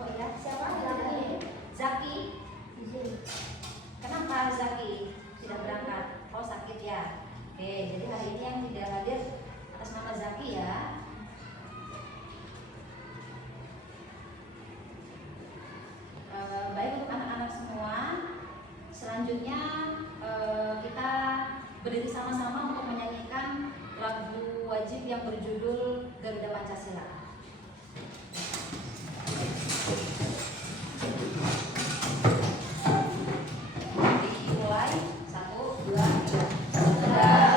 Oh iya, siapa? Zaki. Kenapa Zaki tidak berangkat? Oh sakit ya. Oke, jadi hari ini yang tidak hadir atas nama Zaki ya. Baik untuk anak-anak semua. Selanjutnya kita berdiri sama-sama untuk menyanyikan lagu wajib yang berjudul Garuda Pancasila. Dimulai 1, 2, 3.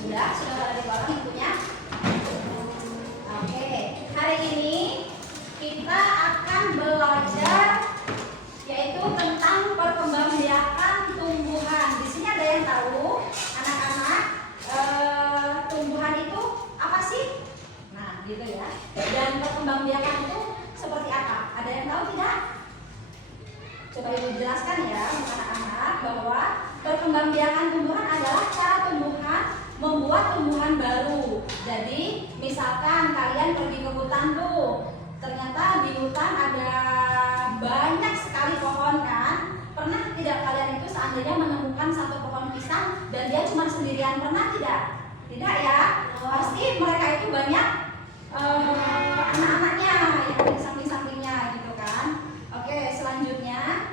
Sudah pada dikeluarkan bukunya? Oke, hari ini kita akan belajar yaitu tentang perkembangbiakan tumbuhan. Di sini ada yang tahu, anak-anak, tumbuhan itu apa sih? Nah, gitu ya. Dan perkembangbiakan itu seperti apa? Ada yang tahu tidak? Coba Ibu jelaskan ya, anak-anak, bahwa perkembangbiakan tumbuhan adalah cara tumbuhan membuat tumbuhan baru. Jadi misalkan kalian pergi ke hutan tuh, ternyata di hutan ada banyak sekali pohon kan. Pernah tidak kalian itu seandainya menemukan satu pohon pisang dan dia cuma sendirian, pernah tidak? Tidak ya? Pasti mereka itu banyak anak-anaknya yang di samping-sampingnya gitu kan. Oke, selanjutnya,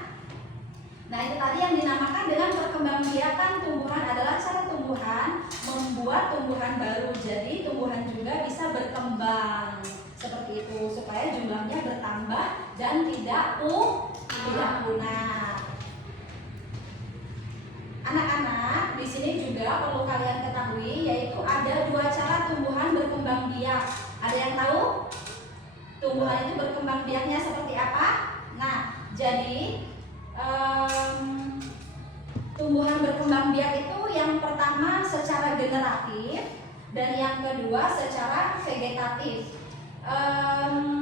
nah itu tadi yang dinamakan dengan perkembangbiakan tumbuhan adalah cara tumbuhan membuat tumbuhan baru. Jadi tumbuhan juga bisa berkembang seperti itu supaya jumlahnya bertambah dan tidak punah. Anak-anak, di sini juga perlu kalian ketahui yaitu ada dua cara tumbuhan berkembang biak. Ada yang tahu tumbuhan itu berkembang biaknya seperti apa? Nah, jadi tumbuhan berkembang biak itu yang pertama secara generatif dan yang kedua secara vegetatif.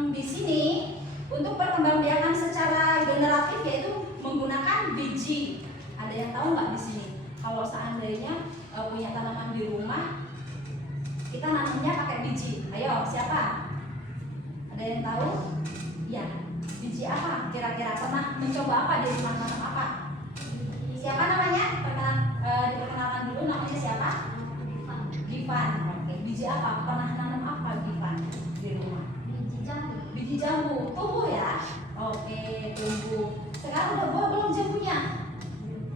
Di sini untuk perkembangbiakan secara generatif yaitu menggunakan biji. Ada yang tahu nggak di sini? Kalau seandainya punya tanaman di rumah, kita nanamnya pakai biji. Ayo, siapa? Ada yang tahu? Ya, biji apa? Kira-kira pernah mencoba apa di rumah, nanam apa? Siapa namanya? Diperkenalkan dulu, namanya siapa? Givan. Oke, biji apa? Pernah nanam apa Givan di rumah? Biji jambu. Biji jambu. Tumbuh ya? Oke, tumbuh. Sekarang udah buah belum jambunya?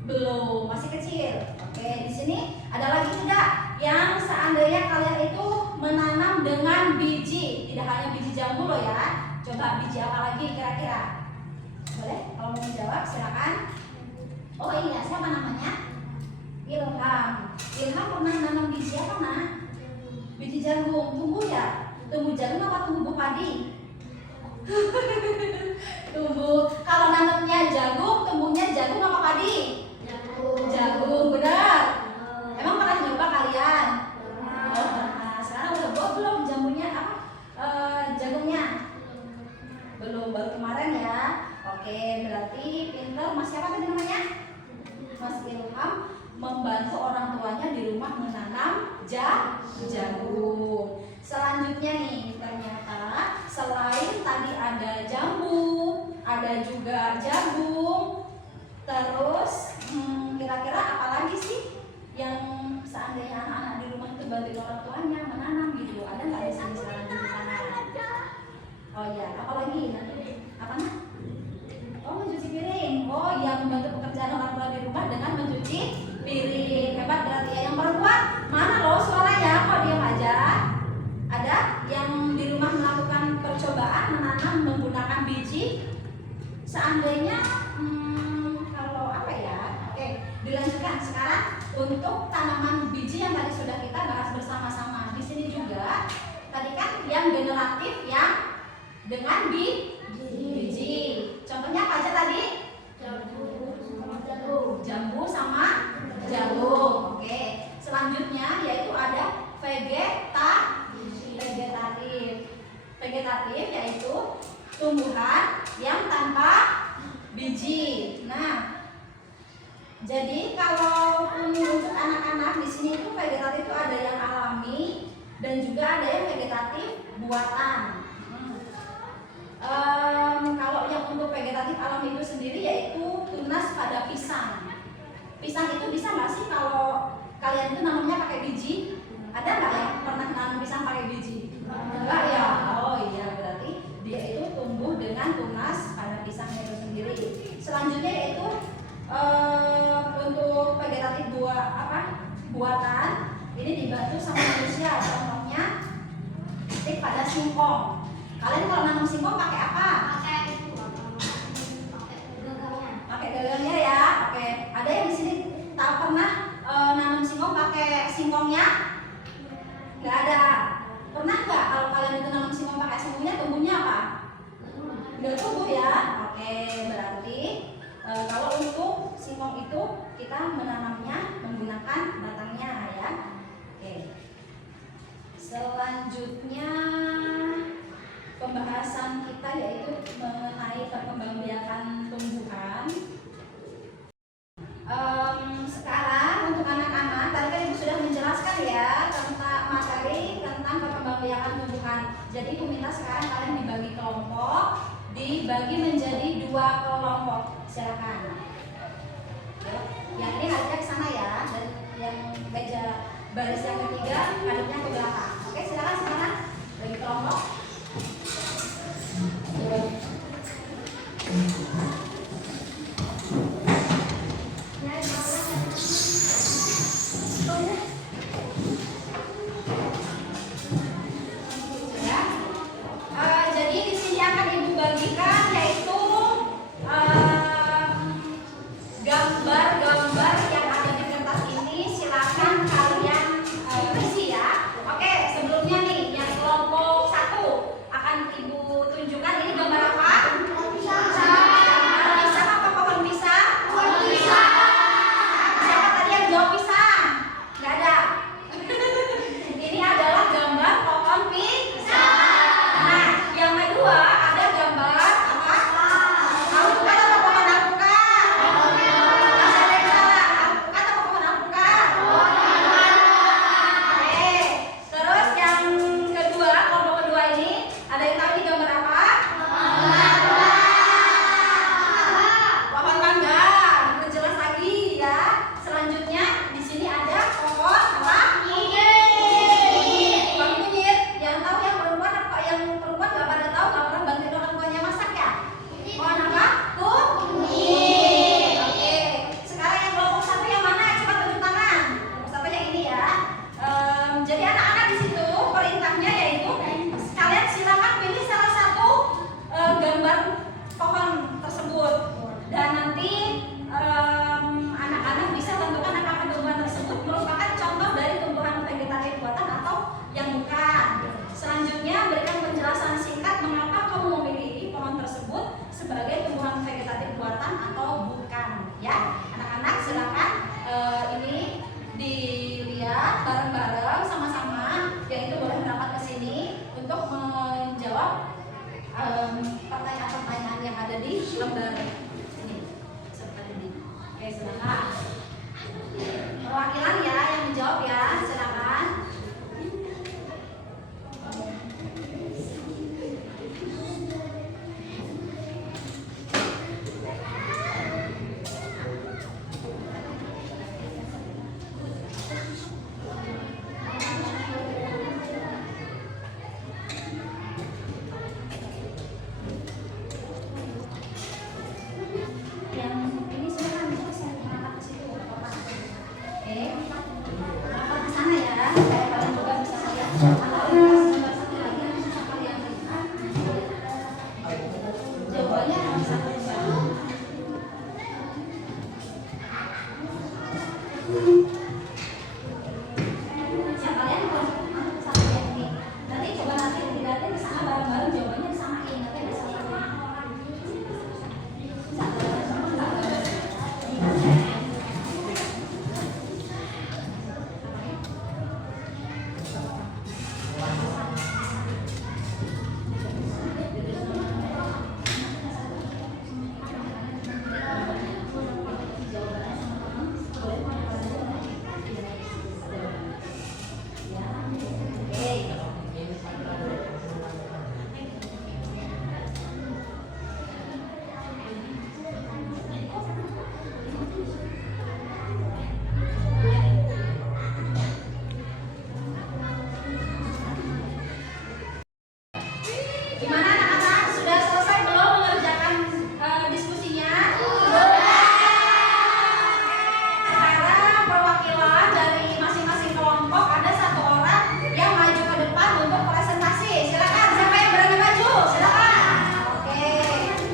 Belum, masih kecil. Oke, di sini ada lagi tidak yang seandainya kalian itu menanam dengan biji, tidak hanya biji jambu loh ya. Coba biji apa lagi kira-kira? Boleh? Kalau mau menjawab silakan. Oh iya, siapa namanya? Ilham. Ilham pernah nanam biji apa, Nak? Biji jagung. Tumbuh ya? Tumbuh jagung apa tumbuh padi? Tumbuh. Kalau nanamnya jagung, tumbuhnya jagung apa padi? Jagung. Jagung. membantu orang tuanya di rumah menanam jagung. Selanjutnya nih, ternyata selain tadi ada jambu, ada juga jagung. Terus kira-kira apa lagi sih yang seandainya anak-anak di rumah itu bantu orang tuanya menanam gitu? Ada nggak di sini sekarang di sana? Oh iya, apa lagi? Apa nah? Oh, mencuci piring. Oh iya, membantu pekerjaan orang tua di rumah dengan mencuci piring. Hebat berarti ya. Yang perempuan mana loh suaranya? Kok diam aja? Ada yang di rumah melakukan percobaan menanam menggunakan biji? Seandainya kalau apa ya? Oke, dilanjutkan sekarang untuk tanaman biji yang tadi sudah kita bahas bersama-sama. Di sini juga tadi kan yang generatif yang dengan biji. Contohnya apa aja tadi? Jambu sama jagung. Oke. Selanjutnya yaitu ada vegetatif. Vegetatif yaitu tumbuhan yang tanpa biji. Nah, jadi kalau untuk anak-anak di sini itu vegetatif itu ada yang alami dan juga ada yang vegetatif buatan. Kalau yang untuk vegetatif alami itu sendiri yaitu tunas pada pisang. Pisang itu bisa nggak sih kalau kalian itu nanamnya pakai biji? Ada nggak yang pernah nanam pisang pakai biji? Enggak ya? Oh iya, berarti dia itu tumbuh dengan tunas pada pisangnya itu sendiri. Selanjutnya yaitu untuk vegetatif buatan ini dibantu sama manusia. Contohnya stick pada singkong. Kalian kalau nanam singkong pakai apa? Pakai gagangnya ya. Oke. Ada yang di sini tak pernah nanam singkong pakai singkongnya? Nggak ada. Pernah nggak kalau kalian itu nanam singkong pakai singkongnya, tumbuhnya apa? Nggak tumbuh ya. Oke, berarti kalau untuk singkong itu kita menanamnya menggunakan batangnya ya. Oke. Selanjutnya pembahasan kita yaitu mengenai perkembangbiakan tumbuhan. Sekarang untuk anak-anak, tadi kan Ibu sudah menjelaskan ya tentang materi tentang perkembangbiakan tumbuhan. Jadi Ibu minta sekarang kalian dibagi kelompok, dibagi menjadi 2 kelompok. Silakan. Yang ini hadapnya ke sana ya, dan yang meja baris yang ketiga hadapnya ke belakang. Oke, silakan sekarang bagi kelompok. Jadi di sini akan Ibu bagikan yaitu gambar-gambar yang Ya kalian sama ya ini. Nanti coba nanti dilihatin di sana bareng-bareng jawabannya disamain. Nanti ada sama. Gimana anak-anak? Sudah selesai belum mengerjakan diskusinya? Sekarang perwakilan dari masing-masing kelompok ada satu orang yang maju ke depan untuk presentasi. Silakan, siapa yang berani maju? Silakan. Oke,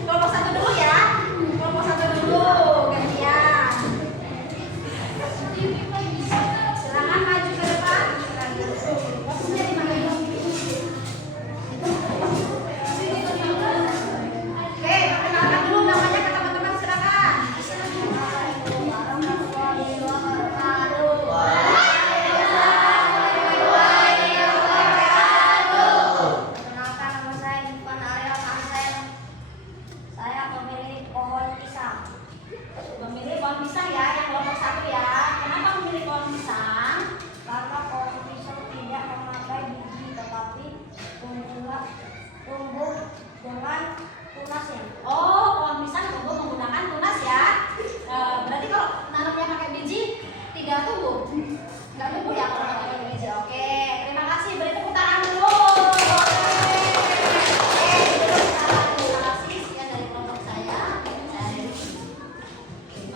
kelompok satu dulu ya. Kelompok satu dulu, gantian. Silakan maju ke depan. Posisinya di mana? Oke, perkenalkan dulu namanya ke teman-teman, silakan. Perkenalkan, nama saya Ivan Ariel Hansen. Saya pemilik pohon pisang. Memilih pohon pisang ya, yang kelompok satu ya. Kenapa memilih pohon pisang? Karena pohon pisang tidak memakai biji, tetapi tumbuh dengan tunasnya. Oh, pohon pisang tumbuh menggunakan tunas ya. Berarti kalau nanamnya pakai biji tidak tumbuh, nggak tumbuh ya kalau nggak pakai biji. Oke, terima kasih. Beri tepuk tangan dulu. Terima kasih. Sekian dari kelompok saya.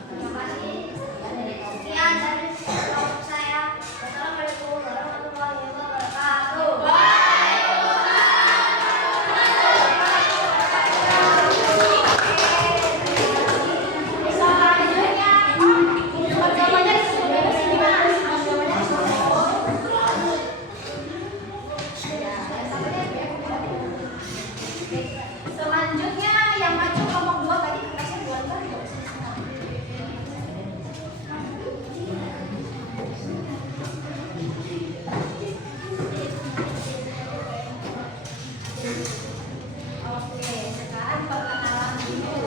Terima kasih. Sekian dari kelompok. Sekian dari kelompok saya. Wassalamualaikum warahmatullahi wabarakatuh. Selanjutnya, jawabannya disebut bebas ini gimana? Jawabannya disebut. Selanjutnya yang maju kelompok 2 tadi kertasnya dua kan? Oke, sekarang perkenalan dulu.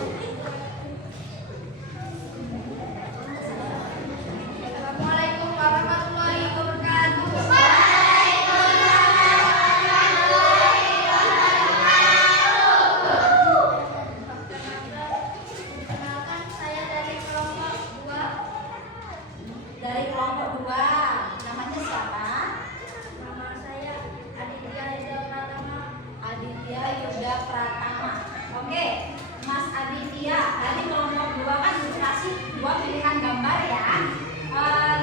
Assalamualaikum warahmatullahi wabarakatuh. Perkenalkan, saya dari kelompok 2. Dari kelompok 2, namanya siapa? Nama saya Aditya Yuda Pratama. Aditya Yuda Pratama. Oke, Mas Aditya, tadi kelompok 2 kan dikasih 2 pilihan gambar ya.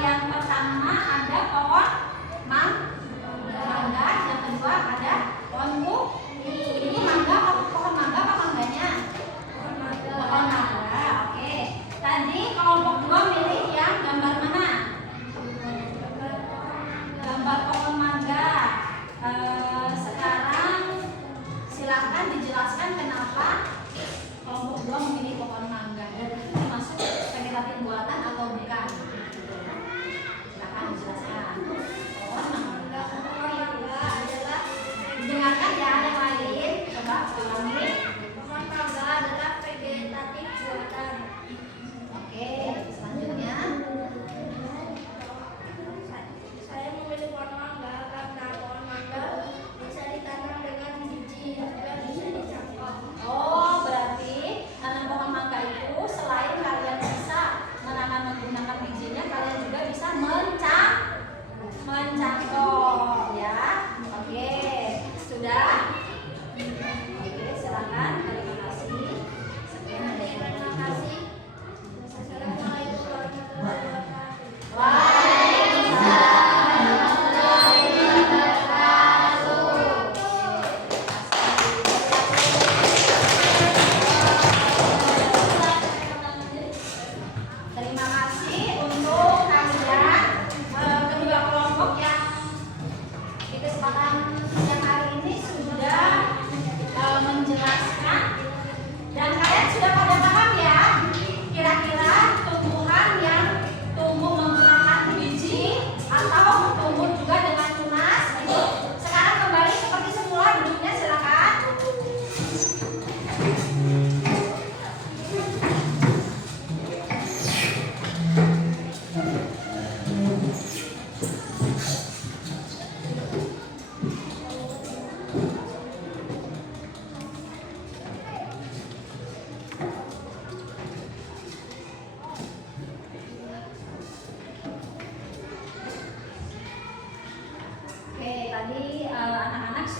Yang pertama ada pohon mangga, yang kedua ada pohon buni. Ini mangga, pohon mangga apa mangganya? Pohon mangga. Oke. Tadi kelompok 2 milih yang gambar mana? Gambar pohon mangga. Sekarang silakan dijelaskan kenapa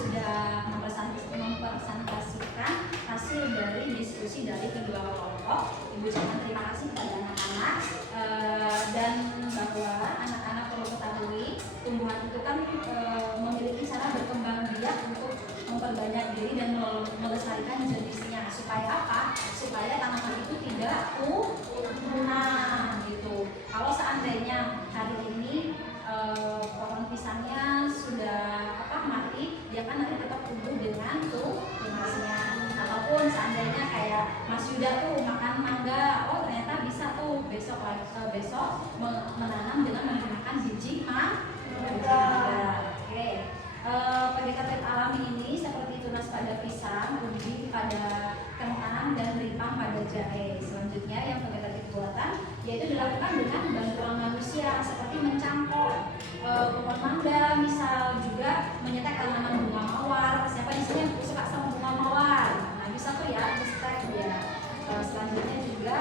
sudah mempresentasikan hasil dari diskusi dari kedua kelompok. Ibu ucapkan terima kasih kepada anak-anak dan bahwa anak-anak perlu ketahui tumbuhan itu kan memiliki cara berkembang biak untuk memperbanyak diri dan melestarikan jenisnya. Supaya apa? Supaya tanaman itu tidak punah gitu. Kalau seandainya hari ini pohon pisangnya sudah mati, dia kan nanti tetap tumbuh dengan tunasnya. Ataupun seandainya kayak Mas Yuda tuh makan mangga, oh ternyata bisa tuh besok menanam dengan menggunakan biji mangga. Oke. Pendekatan alami ini seperti tunas pada pisang, ubi pada kentang, dan ripang pada jahe. Selanjutnya yang pendekatan buatan yaitu dilakukan dengan bantuan manusia seperti mencangkok pohon mangga, misal juga menyetek tanaman bunga mawar. Siapa di sini yang suka sama bunga mawar? Nah bisa tuh ya, menyetek ya. Selanjutnya juga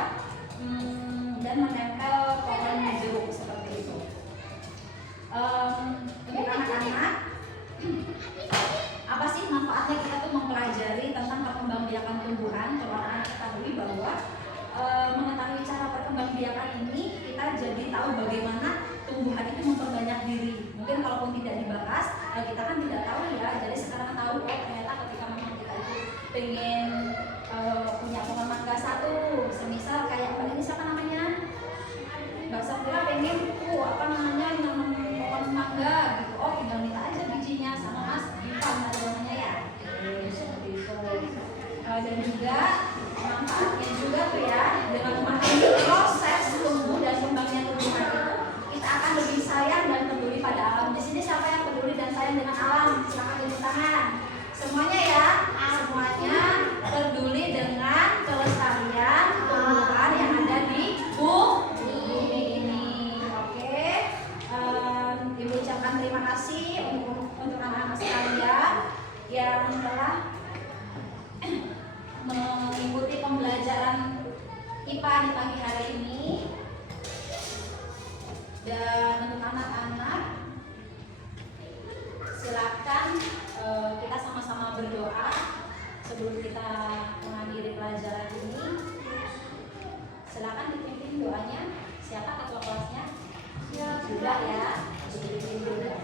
dan menempel pohon jeruk seperti itu. Untuk anak-anak, apa sih manfaatnya kita tuh mempelajari tentang perkembangbiakan tumbuhan? Kalau anak-anak ketahui bahwa mengetahui cara perkembangbiakan ini, kita jadi tahu bagaimana tumbuhan itu memperbanyak diri. Mungkin kalaupun tidak dibahas, kita kan tidak tahu ya. Jadi sekarang tahu, oh ternyata ketika memang kita itu pengen punya pohon mangga satu, semisal kayak Mbak ini siapa namanya? Mbak Safira pengen nanam pohon mangga gitu. Oh tinggal minta aja bijinya sama Mas Diva namanya ya. Seperti itu. Dan juga manfaatnya juga tuh ya, dengan memahami proses tumbuh dan kembangnya tumbuhan itu, kita akan lebih sayang dan peduli pada alam. Di sini siapa yang peduli dan sayang dengan alam? Silakan tunjuk tangan. Semuanya ya, semuanya peduli dengan kelestarian tumbuhan yang ada di bumi ini. Oke, Ibu ucapkan terima kasih untuk anak-anak sekalian yang telah mengikuti pembelajaran IPA di pagi hari ini. Dan untuk anak-anak, silakan kita sama-sama berdoa sebelum kita mengakhiri pelajaran ini. Silakan dipimpin doanya. Siapa ketua kelasnya? Sudah ya, dipimpin dulu.